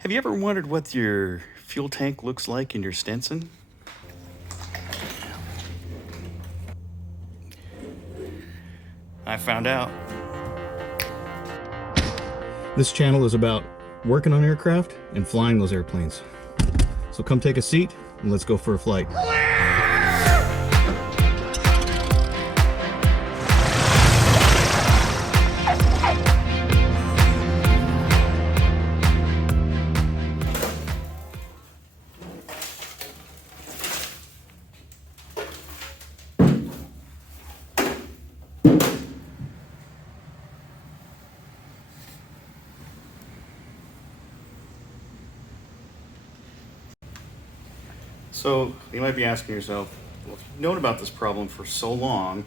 Have you ever wondered what your fuel tank looks like in your Stinson? I found out. This channel is about working on aircraft and flying those airplanes. So come take a seat and let's go for a flight. So you might be asking yourself, well, if you've known about this problem for so long,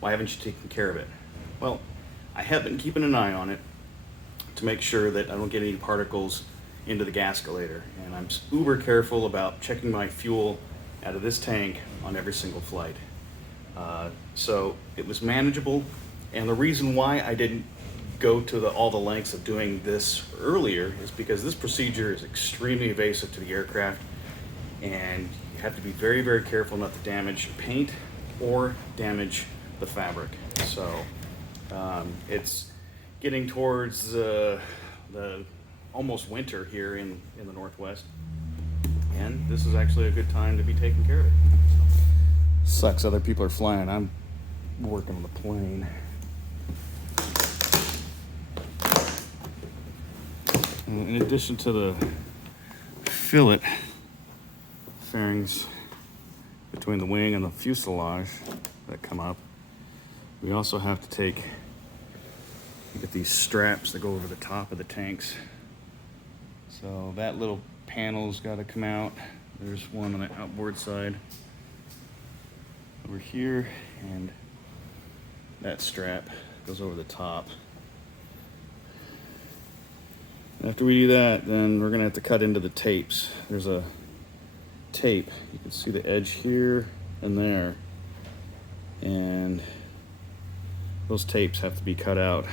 why haven't you taken care of it? Well, I have been keeping an eye on it to make sure that I don't get any particles into the gascolator, and I'm uber careful about checking my fuel out of this tank on every single flight. So it was manageable, and the reason why I didn't go to all the lengths of doing this earlier is because this procedure is extremely invasive to the aircraft, and you have to be very, very careful not to damage paint or damage the fabric. So it's getting towards the almost winter here in the Northwest, and this is actually a good time to be taking care of it. Sucks other people are flying. I'm working on the plane. And in addition to the fillet fairings between the wing and the fuselage that come up, we also have to get these straps that go over the top of the tanks. So that little panel's got to come out. There's one on the outboard side over here, and that strap goes over the top. After we do that, then we're gonna have to cut into the tapes. There's a tape, you can see the edge here and there, and those tapes have to be cut out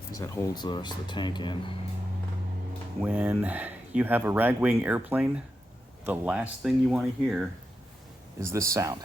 because that holds the rest of the tank in. When you have a ragwing airplane, the last thing you want to hear is this sound.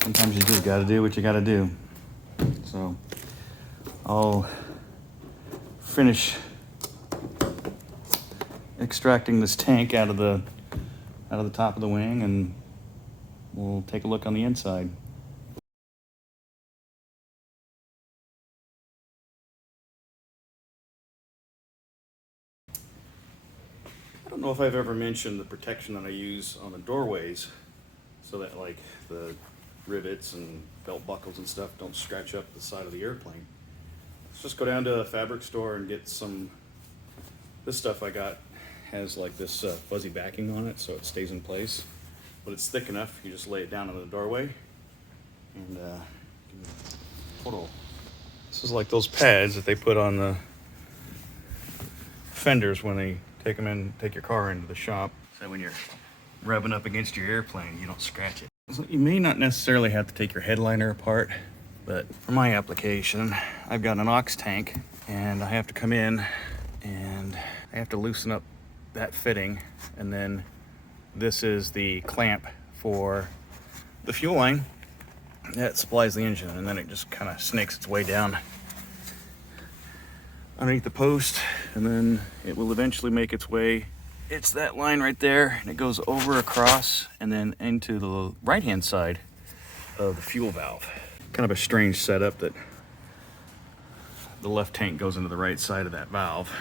Sometimes you just gotta do what you gotta do. So I'll finish extracting this tank out of the top of the wing, and we'll take a look on the inside. I don't know if I've ever mentioned the protection that I use on the doorways so that like the rivets and belt buckles and stuff don't scratch up the side of the airplane. Let's just go down to a fabric store and get some. This stuff I got has like this fuzzy backing on it so it stays in place, but it's thick enough. You just lay it down on the doorway and give me a photo. This is like those pads that they put on the fenders when they take your car into the shop, so when you're rubbing up against your airplane you don't scratch it. So you may not necessarily have to take your headliner apart, but for my application, I've got an ox tank, and I have to come in and I have to loosen up that fitting, and then this is the clamp for the fuel line that supplies the engine, and then it just kind of snakes its way down underneath the post, and then it will eventually make its way. It's that line right there, and it goes over, across, and then into the right-hand side of the fuel valve. Kind of a strange setup that the left tank goes into the right side of that valve.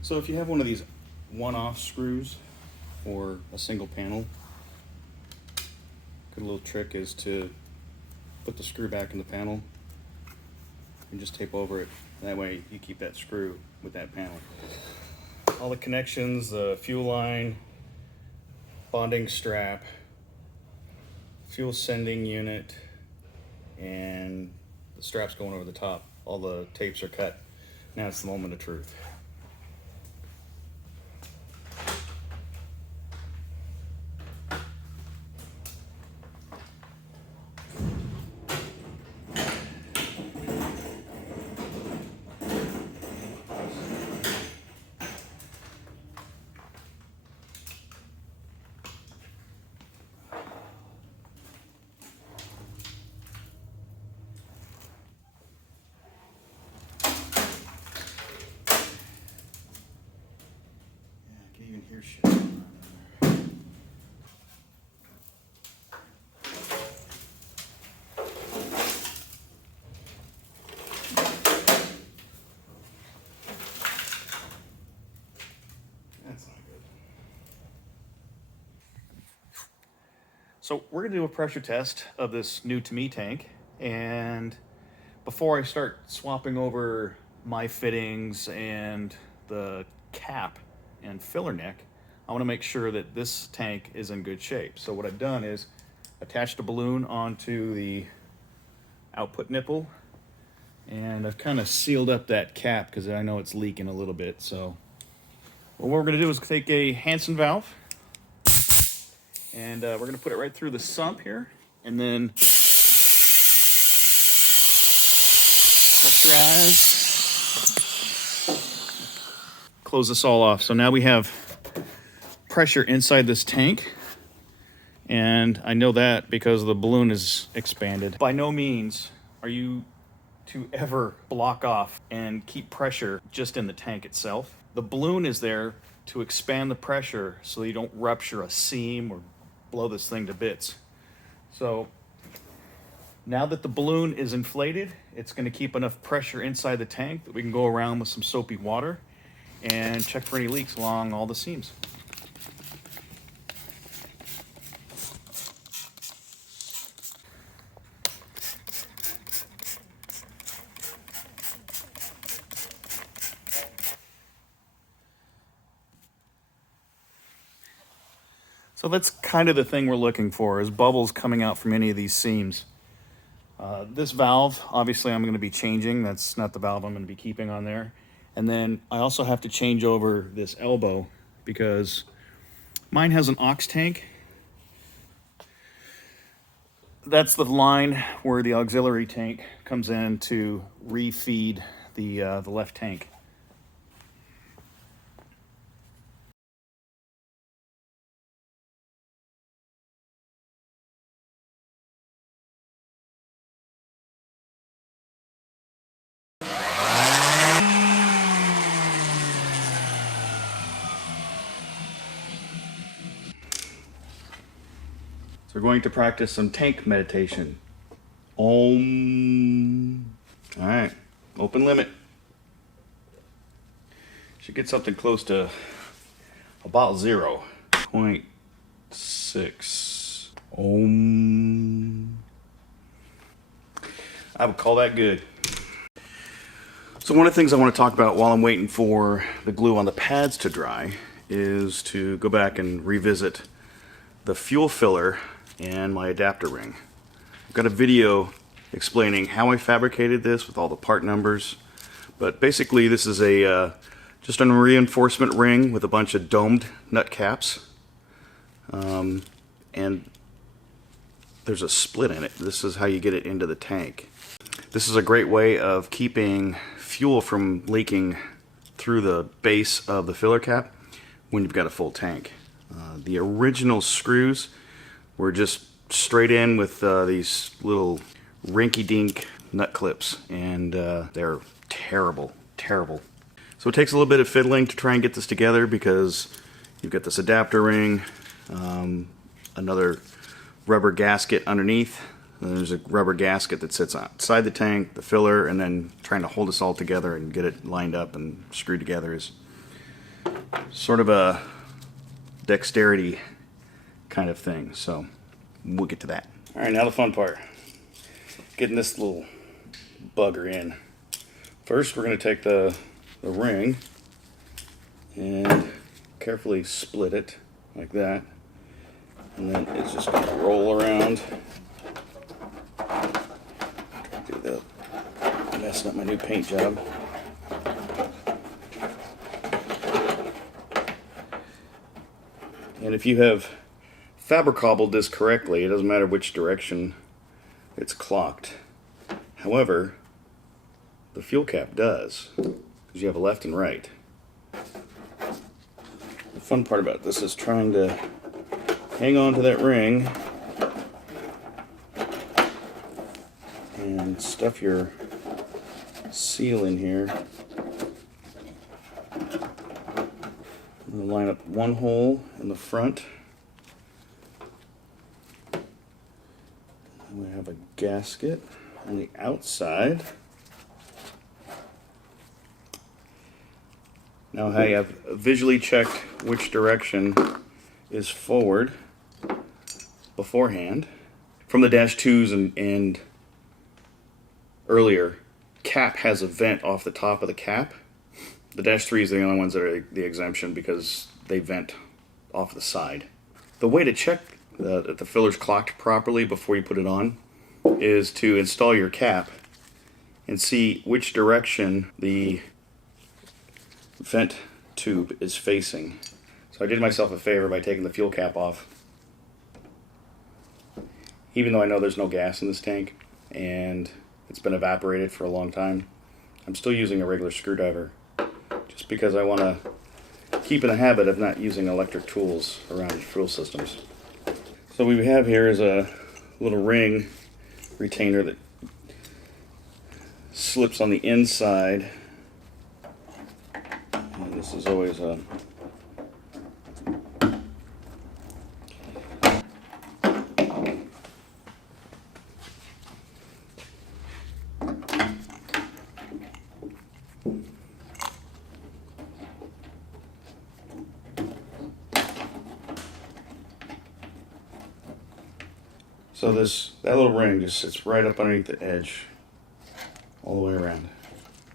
So if you have one of these one-off screws for a single panel, good little trick is to put the screw back in the panel, and just tape over it. That way you keep that screw with that panel. All the connections, the fuel line, bonding strap, fuel sending unit, and the straps going over the top. All the tapes are cut. Now it's the moment of truth. I can even hear shit. That's not good. So we're gonna do a pressure test of this new to me tank, and before I start swapping over my fittings and the cap and filler neck, I want to make sure that this tank is in good shape. So what I've done is attached a balloon onto the output nipple, and I've kind of sealed up that cap because I know it's leaking a little bit. So what we're going to do is take a Hansen valve, and we're going to put it right through the sump here, and then pressurize. Close this all off. So now we have pressure inside this tank, and I know that because the balloon is expanded. By no means are you to ever block off and keep pressure just in the tank itself. The balloon is there to expand the pressure so you don't rupture a seam or blow this thing to bits. So now that the balloon is inflated, it's going to keep enough pressure inside the tank that we can go around with some soapy water and check for any leaks along all the seams. So that's kind of the thing we're looking for, is bubbles coming out from any of these seams. This valve, obviously I'm going to be changing. That's not the valve I'm going to be keeping on there. And then I also have to change over this elbow because mine has an aux tank. That's the line where the auxiliary tank comes in to refeed the left tank. So we're going to practice some tank meditation. Om. All right, open limit. Should get something close to about 0.6. Om. I would call that good. So one of the things I want to talk about while I'm waiting for the glue on the pads to dry is to go back and revisit the fuel filler and my adapter ring. I've got a video explaining how I fabricated this with all the part numbers, but basically this is a just a reinforcement ring with a bunch of domed nut caps, and there's a split in it. This is how you get it into the tank. This is a great way of keeping fuel from leaking through the base of the filler cap when you've got a full tank. The original screws were just straight in with these little rinky-dink nut clips, and they're terrible. So it takes a little bit of fiddling to try and get this together because you've got this adapter ring, another rubber gasket underneath, and there's a rubber gasket that sits outside the tank, the filler, and then trying to hold this all together and get it lined up and screwed together is sort of a dexterity kind of thing. So we'll get to that. All right, now the fun part. Getting this little bugger in. First, we're going to take the ring and carefully split it like that. And then it's just going to roll around. Do the messing up my new paint job. And if you have fabricobbled this correctly, it doesn't matter which direction it's clocked. However, the fuel cap does, because you have a left and right. The fun part about this is trying to hang on to that ring and stuff your seal in here. I'm going to line up one hole in the front. And we have a gasket on the outside. Now I have visually checked which direction is forward beforehand. From the dash 2s and earlier, cap has a vent off the top of the cap. The dash 3s are the only ones that are the exemption because they vent off the side. The way to check that the filler's clocked properly before you put it on is to install your cap and see which direction the vent tube is facing. So I did myself a favor by taking the fuel cap off. Even though I know there's no gas in this tank and it's been evaporated for a long time, I'm still using a regular screwdriver just because I want to keep in the habit of not using electric tools around fuel systems. So what we have here is a little ring retainer that slips on the inside. And this is always a so that little ring just sits right up underneath the edge all the way around.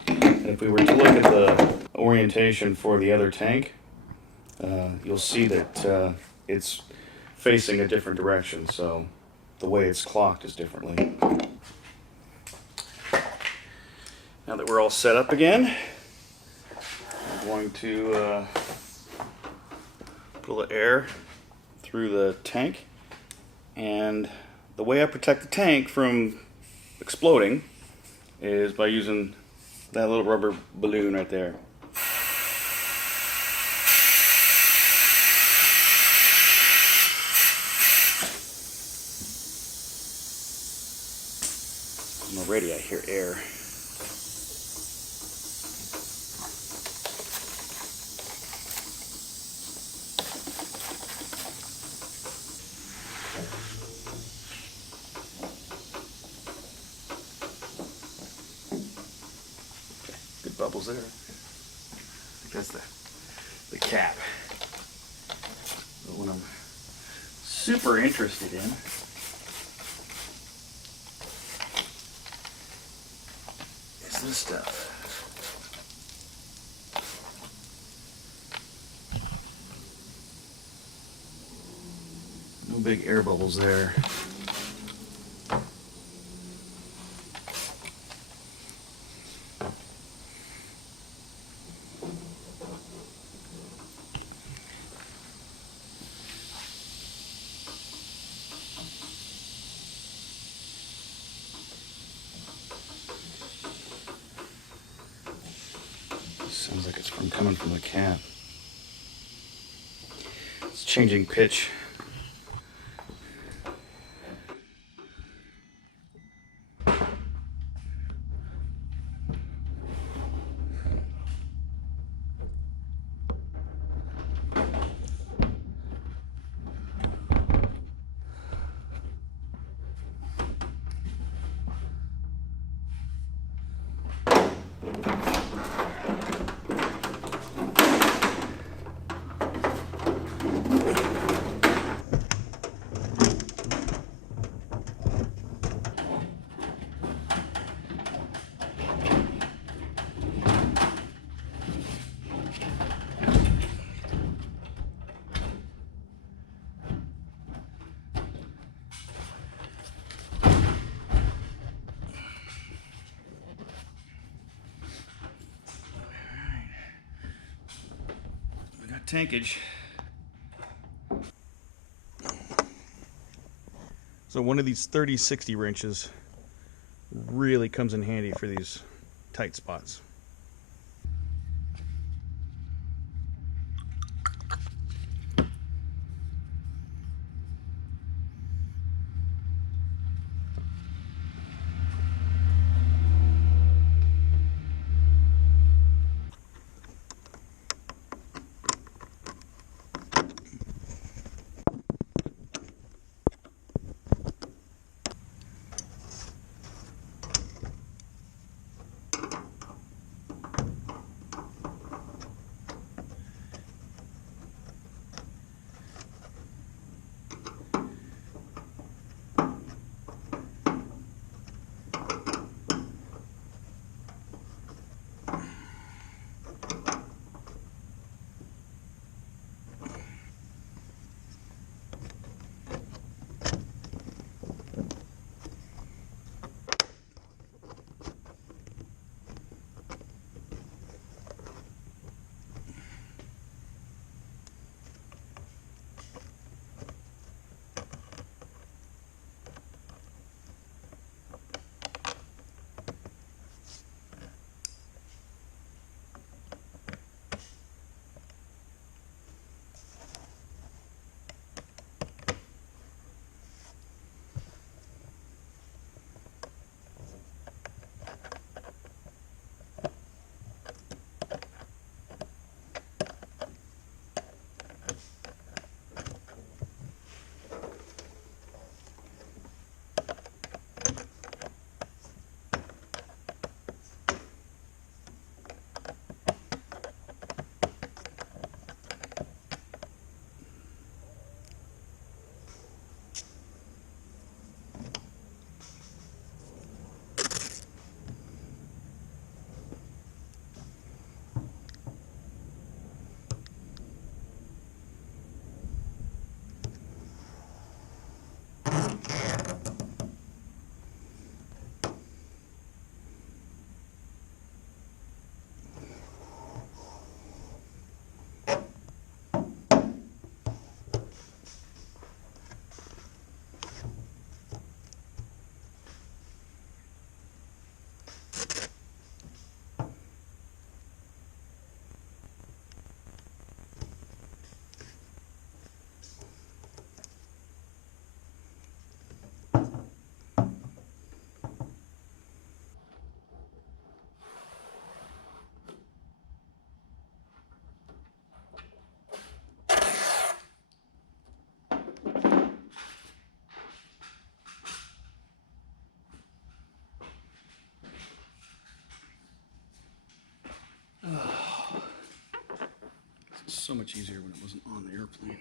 And if we were to look at the orientation for the other tank, you'll see that it's facing a different direction, so the way it's clocked is differently. Now that we're all set up again, I'm going to put a little air through the tank, and the way I protect the tank from exploding is by using that little rubber balloon right there. Already I hear air. Good bubbles there. That's the cap. But what I'm super interested in is this stuff. No big air bubbles there. Sounds like it's coming from the cap. It's changing pitch. tankage. So one of these 30-60 wrenches really comes in handy for these tight spots. It's so much easier when it wasn't on the airplane.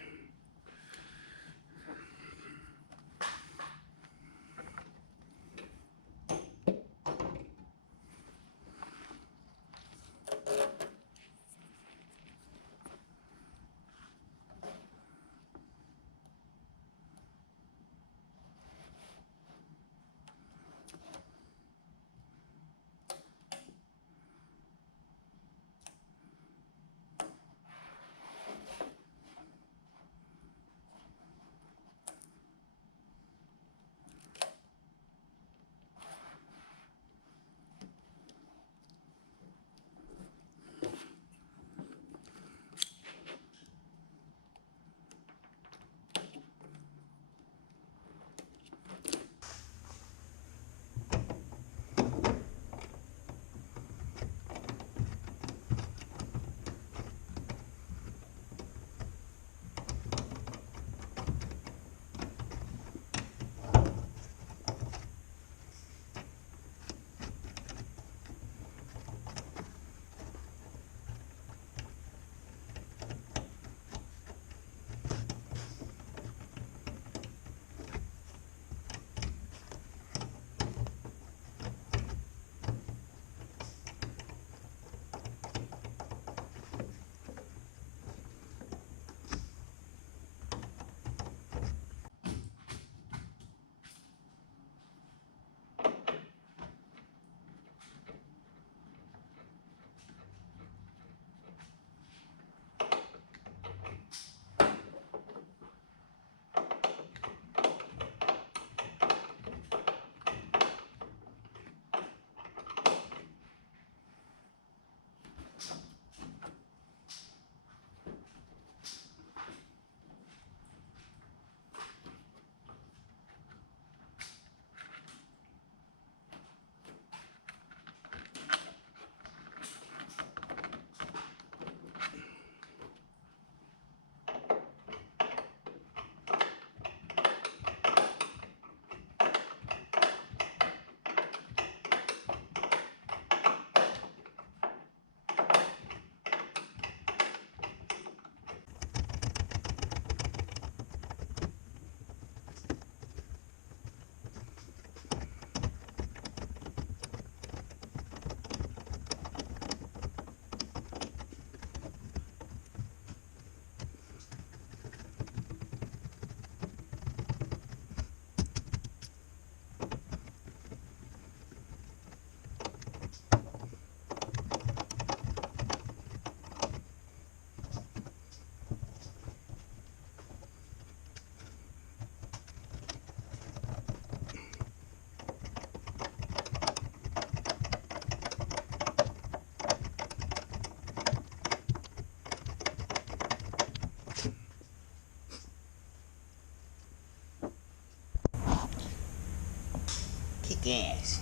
gas.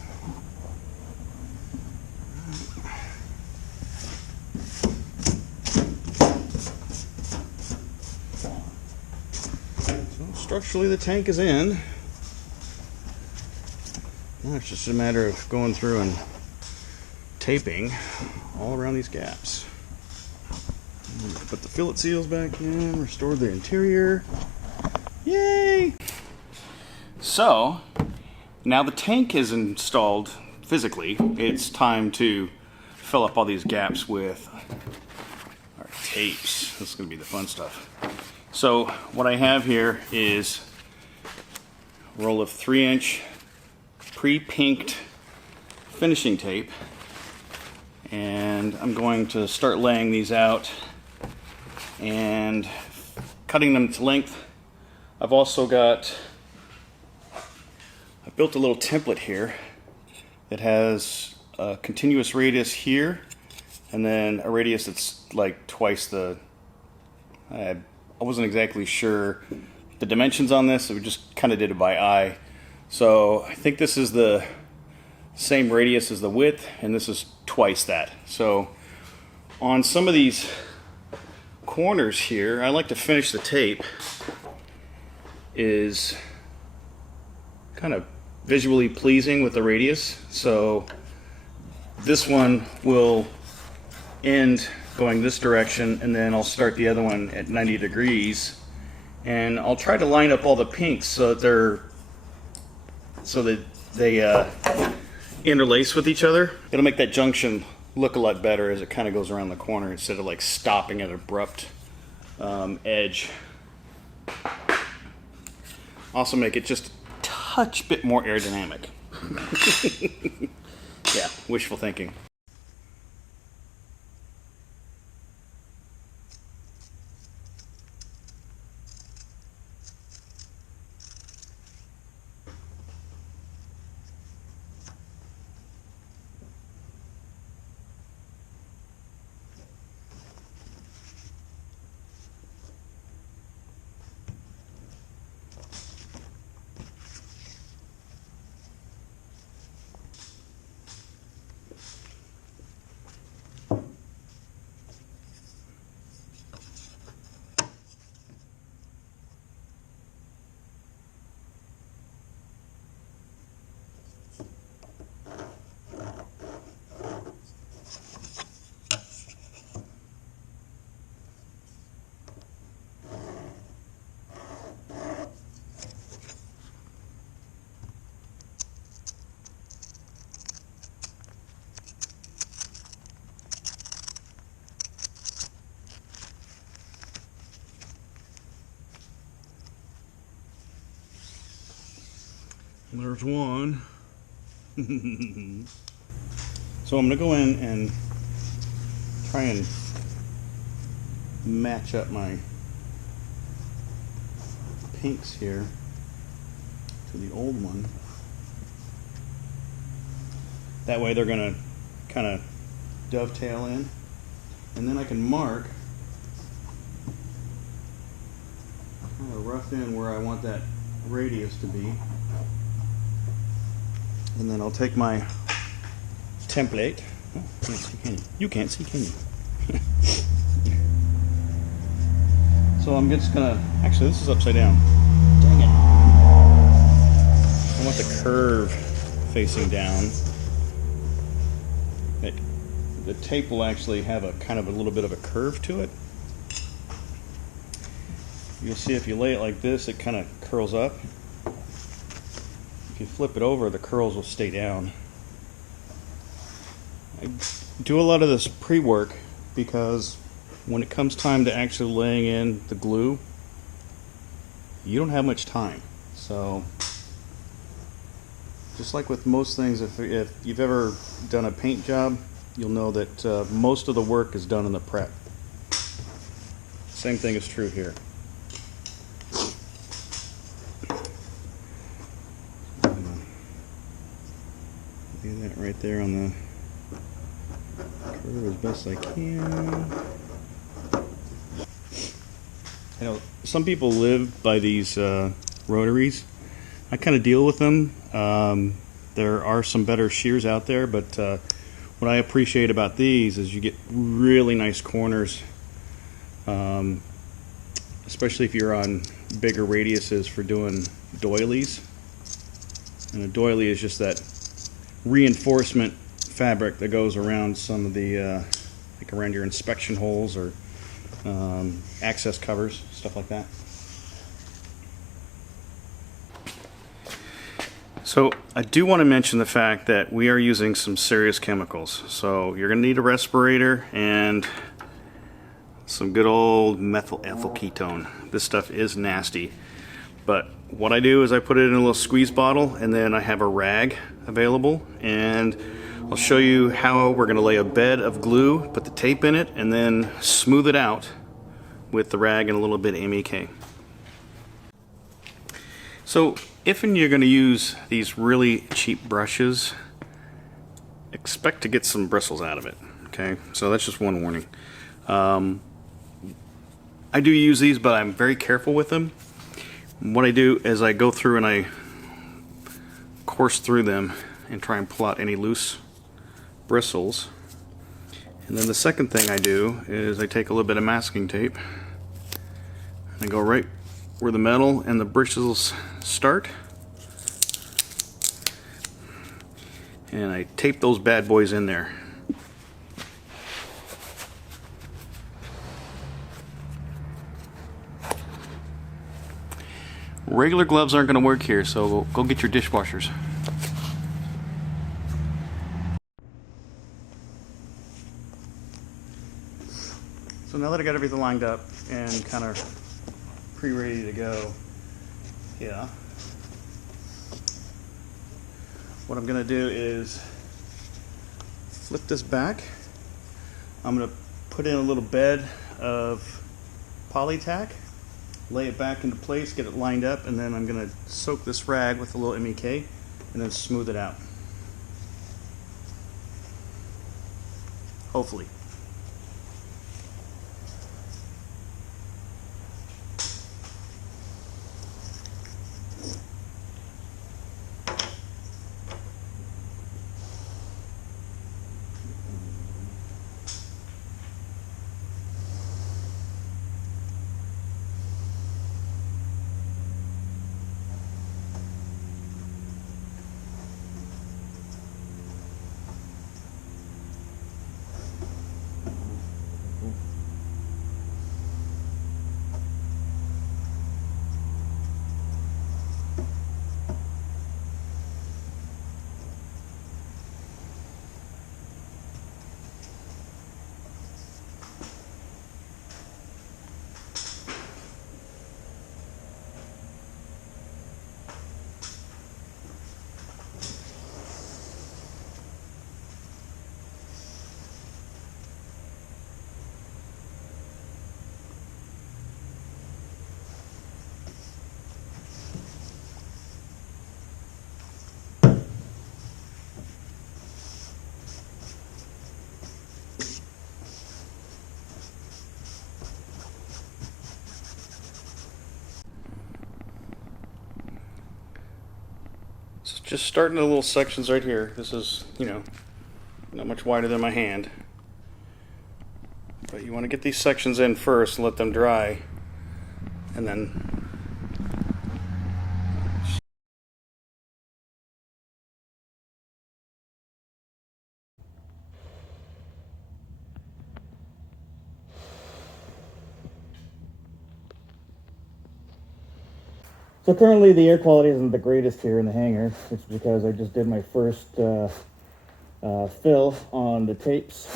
So structurally the tank is in. Now it's just a matter of going through and taping all around these gaps. Put the fillet seals back in, restore the interior. Yay! So, now the tank is installed physically. It's time to fill up all these gaps with our tapes. This is going to be the fun stuff. So, what I have here is a roll of 3-inch pre-pinked finishing tape. And I'm going to start laying these out and cutting them to length. I've also got, I built a little template here that has a continuous radius here and then a radius that's like twice the, I wasn't exactly sure the dimensions on this, so we just kind of did it by eye. So I think this is the same radius as the width, and this is twice that. So on some of these corners here, I like to finish the tape is kind of visually pleasing with the radius. So this one will end going this direction, and then I'll start the other one at 90 degrees, and I'll try to line up all the pinks so that they interlace with each other. It'll make that junction look a lot better as it kind of goes around the corner instead of like stopping at an abrupt edge. Also make it just a touch bit more aerodynamic. Yeah, wishful thinking. There's one. So I'm going to go in and try and match up my pinks here to the old one. That way they're going to kind of dovetail in. And then I can mark kind of rough in where I want that radius to be. And then I'll take my template. Oh, can't see, can you? You can't see, can you? So I'm just gonna, actually this is upside down. Dang it. I want the curve facing down. The tape will actually have a kind of a little bit of a curve to it. You'll see if you lay it like this, it kind of curls up. If you flip it over, the curls will stay down. I do a lot of this pre-work because when it comes time to actually laying in the glue, you don't have much time. So just like with most things, if you've ever done a paint job, you'll know that most of the work is done in the prep. Same thing is true here. Do that right there on the curve as best I can. You know, some people live by these rotaries. I kind of deal with them. There are some better shears out there, but what I appreciate about these is you get really nice corners, especially if you're on bigger radiuses for doing doilies. And a doily is just that reinforcement fabric that goes around some of the, like around your inspection holes or access covers, stuff like that. So I do want to mention the fact that we are using some serious chemicals. So you're going to need a respirator and some good old methyl ethyl ketone. This stuff is nasty. But what I do is I put it in a little squeeze bottle, and then I have a rag available, and I'll show you how we're going to lay a bed of glue, put the tape in it, and then smooth it out with the rag and a little bit of MEK. So if you're going to use these really cheap brushes, expect to get some bristles out of it. Okay, so that's just one warning. I do use these, but I'm very careful with them. What I do is I go through and I course through them and try and pull out any loose bristles. And then the second thing I do is I take a little bit of masking tape and I go right where the metal and the bristles start, and I tape those bad boys in there. Regular gloves aren't going to work here, so go get your dishwashers. So now that I got everything lined up and kind of pre-ready to go, what I'm going to do is flip this back. I'm going to put in a little bed of polytack, lay it back into place, get it lined up, and then I'm going to soak this rag with a little MEK and then smooth it out. Hopefully. Just starting the little sections right here. This is, not much wider than my hand. But you want to get these sections in first and let them dry. And then So currently the air quality isn't the greatest here in the hangar. It's because I just did my first fill on the tapes.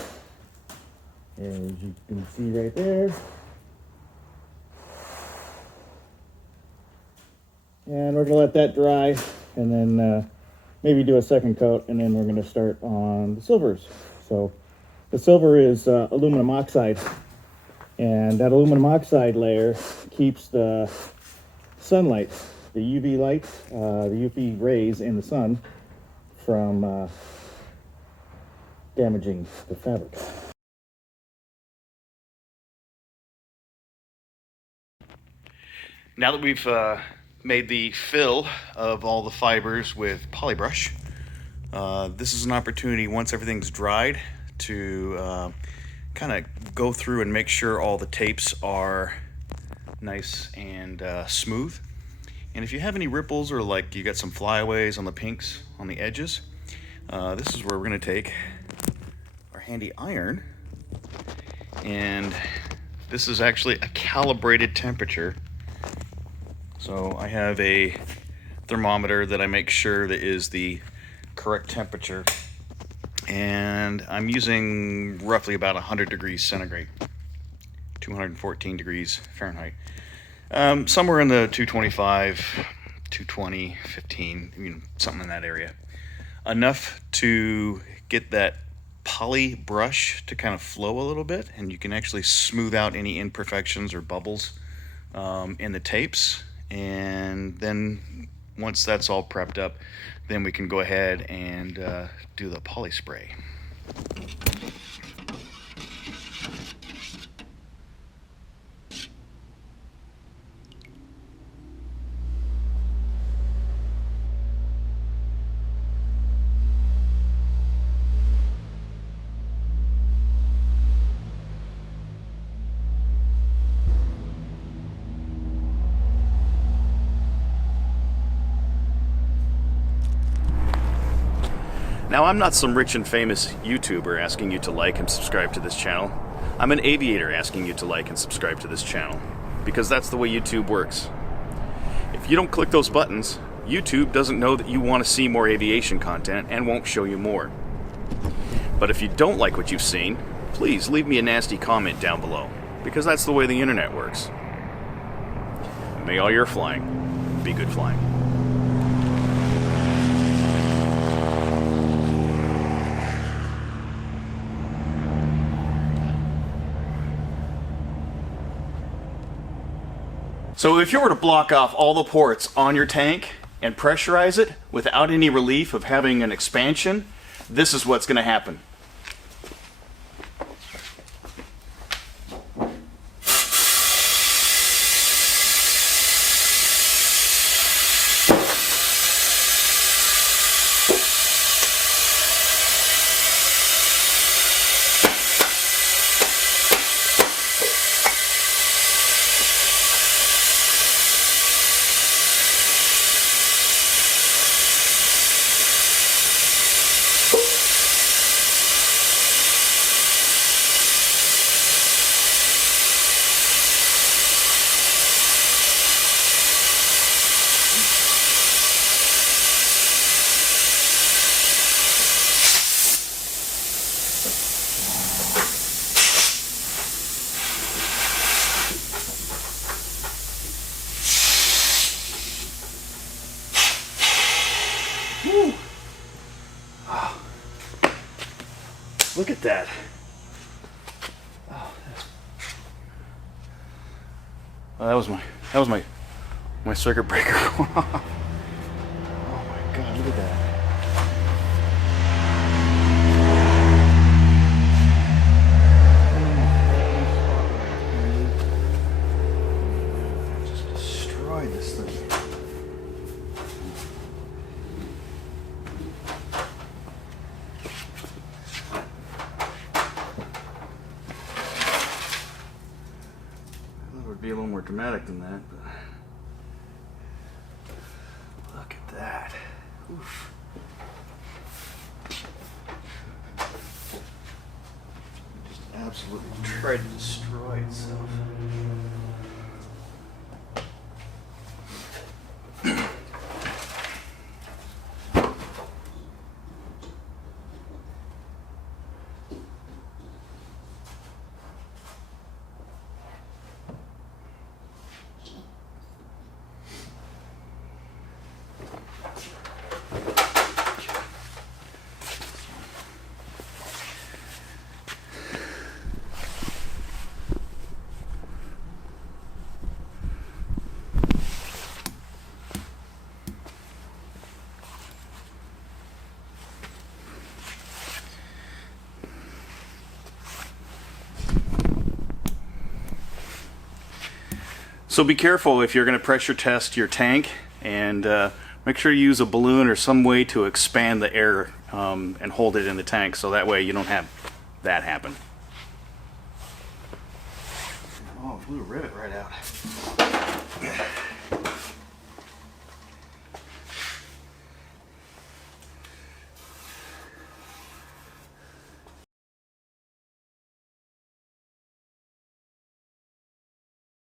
As you can see right there. And we're gonna let that dry and then maybe do a second coat, and then we're gonna start on the silvers. So the silver is aluminum oxide, and that aluminum oxide layer keeps the sunlight, the UV light, the UV rays in the sun from damaging the fabric. Now that we've made the fill of all the fibers with polybrush, This is an opportunity, once everything's dried, to kind of go through and make sure all the tapes are nice and smooth. And if you have any ripples, or like you got some flyaways on the pinks on the edges, this is where we're going to take our handy iron, and this is actually a calibrated temperature. So I have a thermometer that I make sure that is the correct temperature, and I'm using roughly about 100 degrees centigrade, 214 degrees Fahrenheit, somewhere in the 225, 220, 15, something in that area, enough to get that poly brush to kind of flow a little bit, and you can actually smooth out any imperfections or bubbles in the tapes. And then once that's all prepped up, then we can go ahead and do the poly spray. Now, I'm not some rich and famous YouTuber asking you to like and subscribe to this channel. I'm an aviator asking you to like and subscribe to this channel, because that's the way YouTube works. If you don't click those buttons, YouTube doesn't know that you want to see more aviation content and won't show you more. But if you don't like what you've seen, please leave me a nasty comment down below, because that's the way the internet works. May all your flying be good flying. So if you were to block off all the ports on your tank and pressurize it without any relief of having an expansion, this is what's going to happen. Look at that. Oh, that was my circuit breaker going off. Oh my God, look at that. Just destroyed this thing. Be a little more dramatic than that, but look at that. Oof. Just absolutely tried to destroy itself. So be careful if you're going to pressure test your tank, and make sure you use a balloon or some way to expand the air and hold it in the tank, so that way you don't have that happen. Oh, it blew a rivet right out.